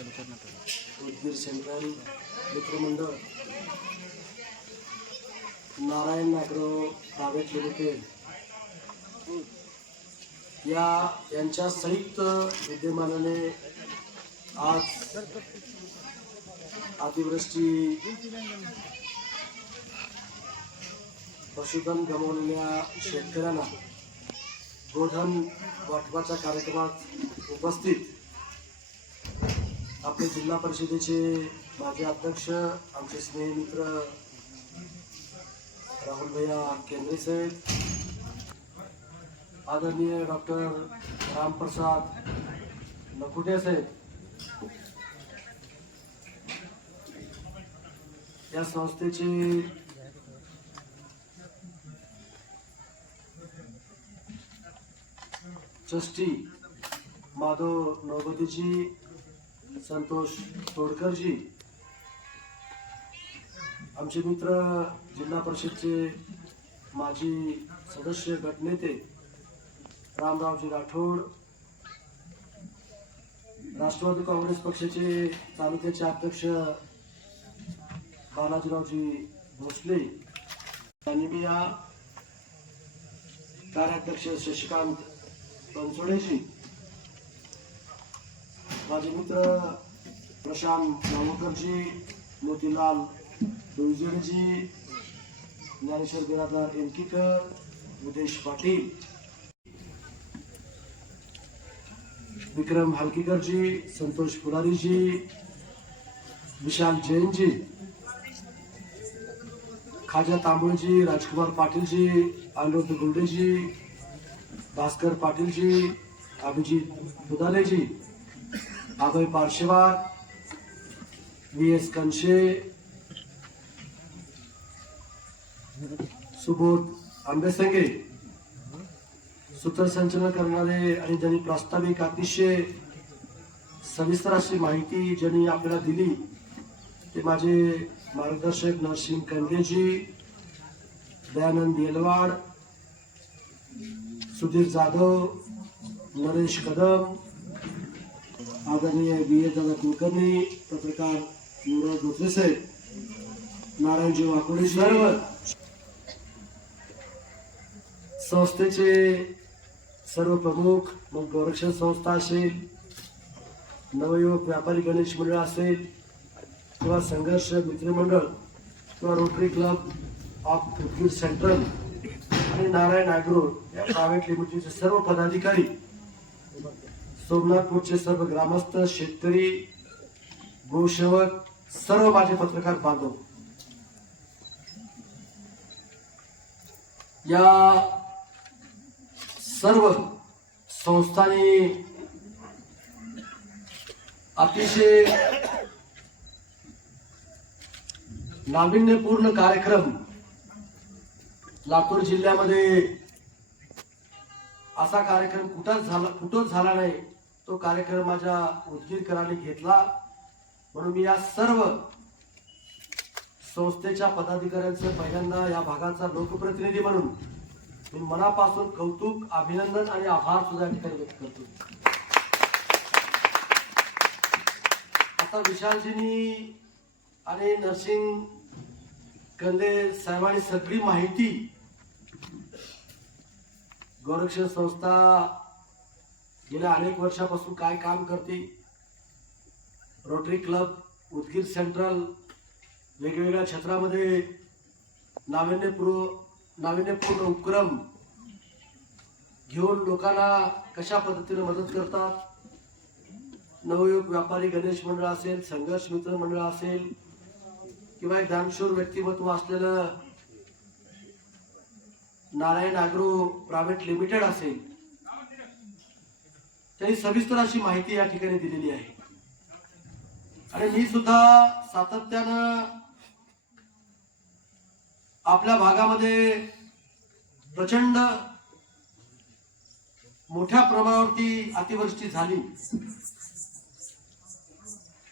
Udgir central मित्रमंडळ Narayan नागरो private limited. या यांच्या संयुक्त विद्यमानाने आज अतिवृष्टी पशुधन गमावलेल्या शेतकऱ्यांना गोधन वाटपाच्या कार्यक्रमात उपस्थित आपले जिल्हा परिषदेचे माजी अध्यक्ष आमचे स्नेहमित्र राहुल भैया केंद्रे साहेब आदरणीय डॉक्टर रामप्रसाद नकुटे साहेब या संस्थेचे ट्रस्टी माधव नवगतीजी संतोष तोडकरजी. आमचे मित्र जिल्हा परिषदचे माजी सदस्य गटनेते रामरावजी राठोड राष्ट्रवादी काँग्रेस पक्षाचे तालुक्याचे अध्यक्ष बालाजीरावजी भोसले यांनी मी या कार्याध्यक्ष शशिकांत बनसोडेजी माझे मित्र प्रशांत नामोकरजी मोतीलाल डोईजडजी ज्ञानेश्वर बिरादार एमकीकर उदेश पाटील विक्रम हालकीकरजी संतोष पुढारीजी विशाल जैनजी खाजा तांबळजी राजकुमार पाटीलजी अनिरुद्ध गुंडेजी भास्कर पाटीलजी अभिजित बुदालेजी अभय पारशेवार व्ही एस कनशे सुबोध आंबेसंगे सूत्रसंचलन करणारे आणि ज्यांनी प्रास्ताविक अतिशय सविस्तर अशी माहिती ज्यांनी आपल्याला दिली ते माझे मार्गदर्शक नरसिंग कंडेजी दयानंद येलवाड सुधीर जाधव नरेश कदम आदरणीय बी ए दादा कुलकर्णी पत्रकार युवराज धोत्रे साहेब नारायणजी वाकोडे सर्व संस्थेचे सर्व प्रमुख मग गोरक्षण संस्था असेल नवयुवक व्यापारी गणेश मंडळ असेल किंवा संघर्ष मित्रमंडळ किंवा Rotary club of cricket central आणि नारायण ॲग्रो या प्रायव्हेट लिमिटेडचे सर्व पदाधिकारी सोमनाथपूरचे सर्व ग्रामस्थ शेतकरी गोसेवक सर्व माझे पत्रकार बांधव. या सर्व संस्थांनी अतिशय नाविन्यपूर्ण कार्यक्रम लातूर जिल्ह्यामध्ये असा कार्यक्रम कुठंच झाला कुठंच झाला नाही? तो कार्यक्रम माझ्या उदगीरकरांनी घेतला. म्हणून मी या सर्व संस्थेच्या पदाधिकाऱ्यांचं पहिल्यांदा या भागाचा लोकप्रतिनिधी म्हणून मी मनापासून कौतुक अभिनंदन आणि आभार सुद्धा या ठिकाणी व्यक्त करतो. आता विशालजींनी आणि नरसिंग कंदे साहेबांनी सगळी माहिती गोरक्षण संस्था गेल्या अनेक वर्षापासून काय काम करते? रोटरी क्लब उदगीर सेंट्रल वेगवेगळ्या क्षेत्रामध्ये नाविन्यपूर्व नाविन्यपूर्ण उपक्रम घेऊन लोकांना कशा पद्धतीने मदत करतात? नवयुग व्यापारी गणेश मंडळ असेल संघर्ष मित्र मंडळ असेल किंवा एक दानशूर व्यक्तिमत्व असलेलं नारायण अॅग्रो प्रायव्हेट लिमिटेड असेल त्यांनी सविस्तर अशी माहिती या ठिकाणी दिलेली आहे. आणि मी सुद्धा सातत्यानं आपल्या भागामध्ये प्रचंड मोठ्या प्रमाणावरती अतिवृष्टी झाली.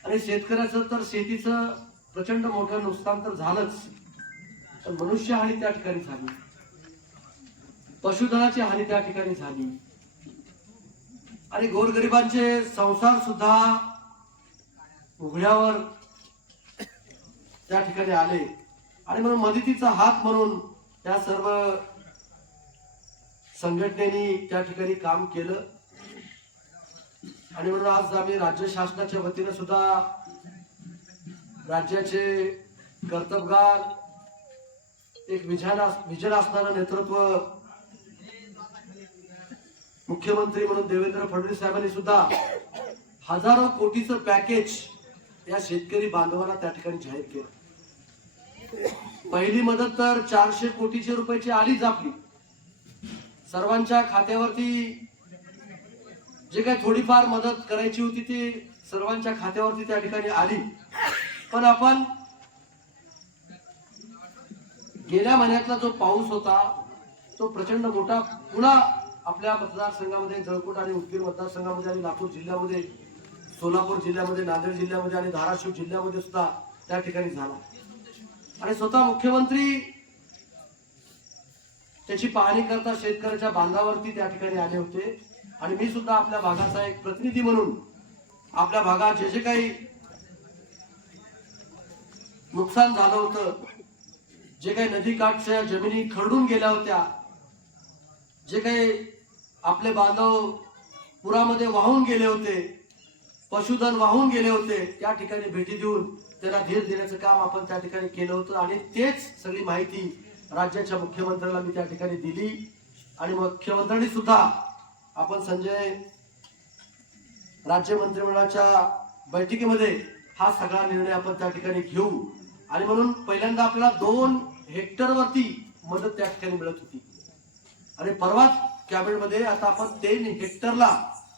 आणि शेतकऱ्याचं तर शेतीचं प्रचंड मोठं नुकसान तर झालंच. पण मनुष्यहानी त्या ठिकाणी झाली. पशुधनाची हानी त्या ठिकाणी झाली. आणि गोरगरिबांचे संसार सुद्धा उघड्यावर त्या ठिकाणी आले. आणि म्हणून मदतीचा हात म्हणून त्या सर्व संघटनेनी त्या ठिकाणी काम केलं. आणि म्हणून आज आम्ही राज्य शासनाच्या वतीने सुद्धा राज्याचे कर्तबगार एक विजन विजन असणारं नेतृत्व मुख्यमंत्री म्हणून देवेंद्र फडणवीस साहेबांनी सुद्धा हजारो कोटीचं पॅकेज या शेतकरी बांधवांना त्या ठिकाणी जाहीर केलं. पहिली मदत तर चारशे कोटीचे रुपयाची आलीच आपली. सर्वांच्या खात्यावरती जे काही थोडीफार मदत करायची होती ती सर्वांच्या खात्यावरती त्या ठिकाणी आली. पण आपण गेल्या महिन्यातला जो पाऊस होता तो प्रचंड मोठा पुन्हा आपल्या मतदारसंघामध्ये जळकोट आणि उदगीर मतदारसंघामध्ये आणि लातूर जिल्ह्यामध्ये सोलापूर जिल्ह्यामध्ये नांदेड जिल्ह्यामध्ये आणि धाराशिव जिल्ह्यामध्ये सुद्धा त्या ठिकाणी झाला. आणि स्वतः मुख्यमंत्री त्याची पाहणी करता शेतकऱ्याच्या बांधावरती त्या ठिकाणी आले होते. आणि मी सुद्धा आपल्या भागाचा एक प्रतिनिधी म्हणून आपल्या भागात जे जे काही नुकसान झालं होतं जे काही नदीकाठच्या जमिनी खरडून गेल्या होत्या जे काही आपले बांधव पुरामध्ये वाहून गेले होते पशुधन वाहून गेले होते त्या ठिकाणी भेटी देऊन त्याला धीर देण्याचं काम आपण त्या ठिकाणी केलं होतं आणि तेच सगळी माहिती राज्याच्या मुख्यमंत्र्याला मी त्या ठिकाणी दिली. आणि मुख्यमंत्र्यांनी सुद्धा आपण संजय राज्य मंत्रिमंडळाच्या बैठकीमध्ये हा सगळा निर्णय आपण त्या ठिकाणी घेऊ. आणि म्हणून पहिल्यांदा आपल्याला दोन हेक्टरवरती मदत त्या ठिकाणी मिळत होती. आणि परवाच कॅबिनेटमध्ये आता आपण तीन हेक्टरला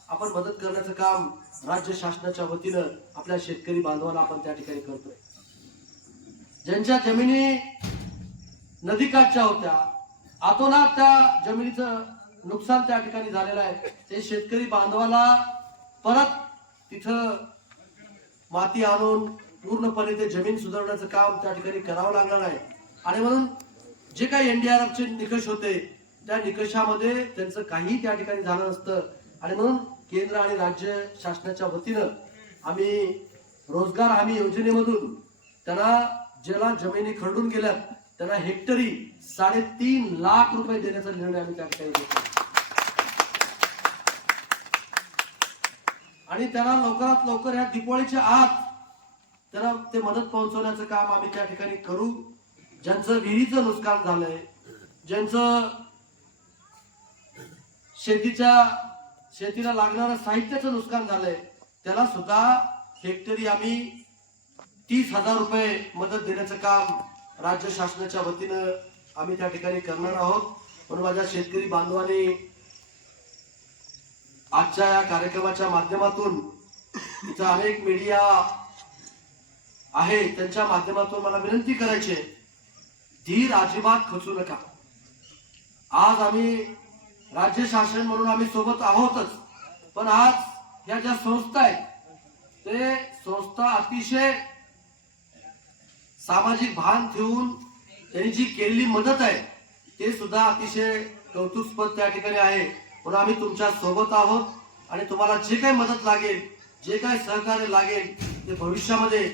आपण मदत करण्याचं काम राज्य शासनाच्या वतीनं आपल्या शेतकरी बांधवांना आपण त्या ठिकाणी करतोय. ज्यांच्या जमिनी नदीकाठच्या होत्या आतोनात त्या जमिनीचं नुकसान त्या ठिकाणी झालेलं आहे. ते शेतकरी बांधवाला परत तिथं माती आणून पूर्णपणे ते जमीन सुधारण्याचं काम त्या ठिकाणी करावं लागणार आहे. आणि म्हणून जे काही एनडीआरएफचे निकष होते त्या निकषामध्ये त्यांचं काही त्या ठिकाणी झालं नसतं. आणि म्हणून केंद्र आणि राज्य शासनाच्या वतीनं आम्ही रोजगार हमी योजनेमधून त्यांना ज्याला जमिनी खरडून गेल्यात त्यांना हेक्टरी साडेतीन लाख रुपये देण्याचा निर्णय आम्ही त्या ठिकाणी घेतला. आणि त्यांना लवकरात लवकर या दिपोळीच्या आत त्यांना ते मदत पोहोचवण्याचं काम आम्ही त्या ठिकाणी करू. ज्यांचं विहिरीचं नुकसान झालंय ज्यांचं शेतीच्या शेतीला लागणारं साहित्याचं नुकसान झालंय. त्याला सुद्धा हेक्टरी आम्ही तीस हजार रुपये मदत देण्याचं काम राज्य शासनाच्या वतीनं आम्ही त्या ठिकाणी करणार आहोत. म्हणून माझ्या शेतकरी बांधवांनी आजच्या या कार्यक्रमाच्या माध्यमातून इथं अनेक मीडिया आहे त्यांच्या माध्यमातून मला विनंती करायची आहे धीर अजिबात खचू नका. आज आम्ही राज्य शासन म्हणून आम्ही सोबत आहोतच. पण आज या ज्या संस्था आहेत ते संस्था अतिशय सामाजिक भान ठेवून त्यांनी जी केलेली मदत आहे ते सुद्धा अतिशय कौतुकस्पद त्या ठिकाणी आहे. म्हणून आम्ही तुमच्यासोबत आहोत आणि तुम्हाला जे काही मदत लागेल जे काही सहकार्य लागेल ते भविष्यामध्ये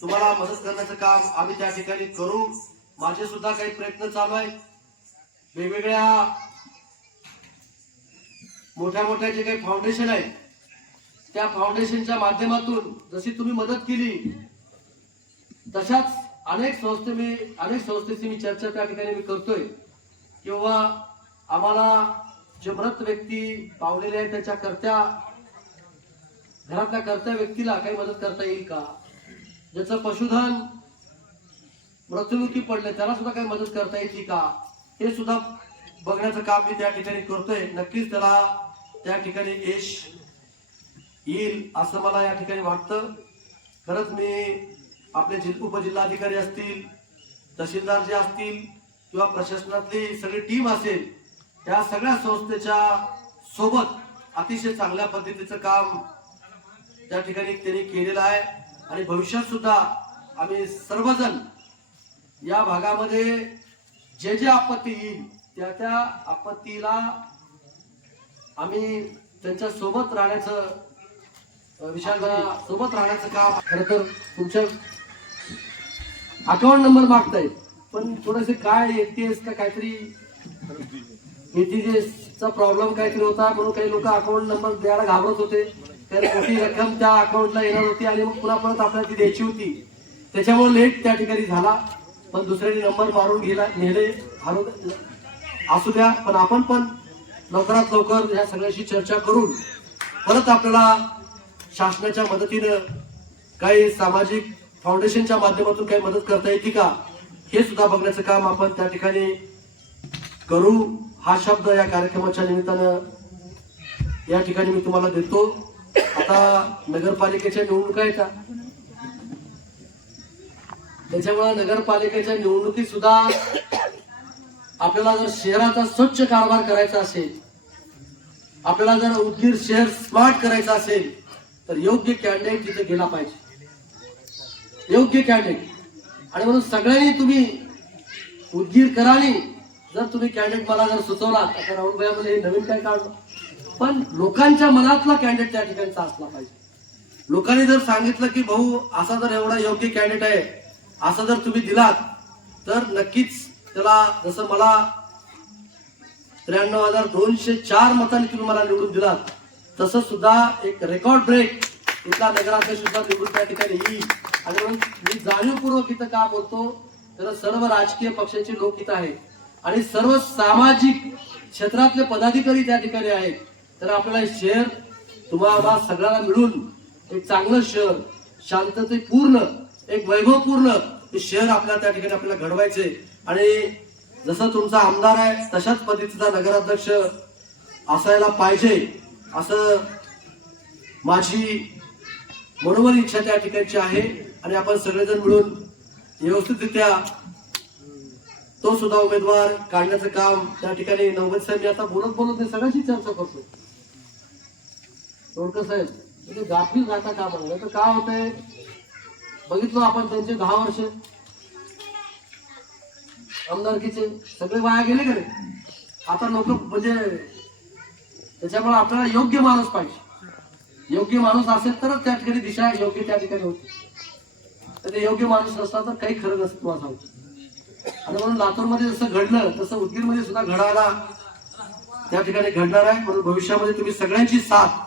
तुम्हाला मदत करण्याचं काम आम्ही त्या ठिकाणी करू. माझे सुद्धा काही प्रयत्न चालू आहेत. वेगवेगळ्या मोठ्या मोठ्या जे काही फाउंडेशन आहेत त्या फाउंडेशनच्या माध्यमातून जशी तुम्ही मदत केली तशाच अनेक संस्थे मी अनेक संस्थेची मी चर्चा त्या ठिकाणी मी करतोय. किंवा आम्हाला जे मृत व्यक्ती पावलेले आहेत त्याच्या करत्या घरातल्या करत्या व्यक्तीला काही मदत करता येईल का? ज्याचं पशुधन मृत्युमुखी पडले त्याला सुद्धा काही मदत करता येईल का? हे सुद्धा बघण्याचं काम मी त्या ठिकाणी करतोय. नक्कीच त्याला त्या ठिकाणी यश येईल असं मला या ठिकाणी वाटतं. खरंच मी आपले जिल उपजिल्हाधिकारी असतील तहसीलदार जे असतील किंवा प्रशासनातली सगळी टीम असेल त्या सगळ्या संस्थेच्या सोबत अतिशय चांगल्या पद्धतीचं काम त्या ठिकाणी त्यांनी केलेलं आहे. आणि भविष्यात सुद्धा आम्ही सर्वजण या भागामध्ये जे जे आपत्ती येईल त्या त्या आपत्तीला आम्ही त्यांच्यासोबत राहण्याचं विशालदा सोबत राहण्याचं काम खरं तर तुमच्या अकाउंट नंबर मागतायत पण थोडेसे काय एटीएस का काहीतरी? चा प्रॉब्लेम काहीतरी होता म्हणून काही लोक अकाउंट नंबर द्यायला घाबरत होते. तर मोठी रक्कम त्या अकाउंटला येणार होती आणि मग पुन्हा परत आपल्याला ती द्यायची होती. त्याच्यामुळे लेट त्या ठिकाणी झाला. पण दुसऱ्याने नंबर मारून गेला नेले हरव असू द्या पण आपण पण लवकरात लवकर या सगळ्याशी चर्चा करून परत आपल्याला शासनाच्या मदतीनं काही सामाजिक फाउंडेशनच्या माध्यमातून काही मदत करता येते का हे सुद्धा बघण्याचं काम आपण त्या ठिकाणी करू. हा शब्द या कार्यक्रमाच्या निमित्तानं या ठिकाणी मी तुम्हाला देतो. आता नगरपालिकेच्या निवडणुका येतात त्याच्यामुळे नगरपालिकेच्या निवडणुकीत सुद्धा आपल्याला जर शहराचा स्वच्छ कारभार करायचा असेल आपल्याला जर उदगीर शहर स्मार्ट करायचं असेल तर योग्य कॅन्डिडेट तिथे गेला पाहिजे. योग्य कॅन्डिडेट आणि म्हणून सगळ्यांनी तुम्ही उदगीर कराली जर तुम्ही कॅन्डिडेट मला जर सुचवला तर राहुल हे नवीन काय काढलं? पण लोकांच्या मनातला कॅन्डिडेट त्या ठिकाणचा असला पाहिजे. लोकांनी जर सांगितलं की भाऊ असा जर एवढा योग्य कॅन्डिडेट आहे असं जर तुम्ही दिलात तर नक्कीच त्याला जसं मला त्र्याण्णव हजार दोनशे चार मतांनी तुम्ही मला निवडून दिलात तसं सुद्धा एक रेकॉर्ड ब्रेक इथला नगराध्यक्ष सुद्धा निवडून त्या ठिकाणी येईल. आणि म्हणून मी जाणीवपूर्वक इथं का बोलतो तर सर्व राजकीय पक्षाचे लोक इथं आहेत. आणि सर्व सामाजिक क्षेत्रातले पदाधिकारी त्या ठिकाणी आहेत. तर आपल्याला हे शहर तुम्हाला सगळ्यांना मिळून एक चांगलं शहर शांततेपूर्ण एक वैभवपूर्ण हे शहर आपल्याला त्या ठिकाणी आपल्याला घडवायचे आणि जसं तुमचा आमदार आहे तशाच पद्धतीचा नगराध्यक्ष असायला पाहिजे असं माझी मनोमन इच्छा त्या ठिकाणची आहे. आणि आपण सगळेजण मिळून व्यवस्थितरित्या तो सुद्धा उमेदवार काढण्याचं काम त्या ठिकाणी नवबत साहेब मी आता बोलत बोलत नाही सगळ्याशी चर्चा करतो. तोडकर साहेब म्हणजे गाफील राहता का म्हणलं तर काय होतंय? बघितलं आपण त्यांचे दहा वर्ष. आमदारकीचे सगळे वाया गेले का नाही आता लोक म्हणजे त्याच्यामुळे आपल्याला योग्य माणूस पाहिजे. योग्य माणूस असेल तरच त्या ठिकाणी दिशा योग्य त्या ठिकाणी होती. तर ते योग्य माणूस नसला तर काही खरं नसतं तुम्हाला सांगतो. आणि म्हणून लातूरमध्ये जसं घडलं तसं उदगीरमध्ये सुद्धा घडायला त्या ठिकाणी घडणार आहे. म्हणून भविष्यामध्ये तुम्ही सगळ्यांची साथ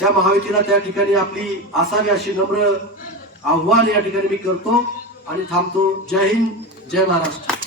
त्या महायुतीला त्या ठिकाणी आपली असावी अशी नम्र आव्हान या ठिकाणी मी करतो आणि थांबतो. जय हिंद. जय महाराष्ट्र.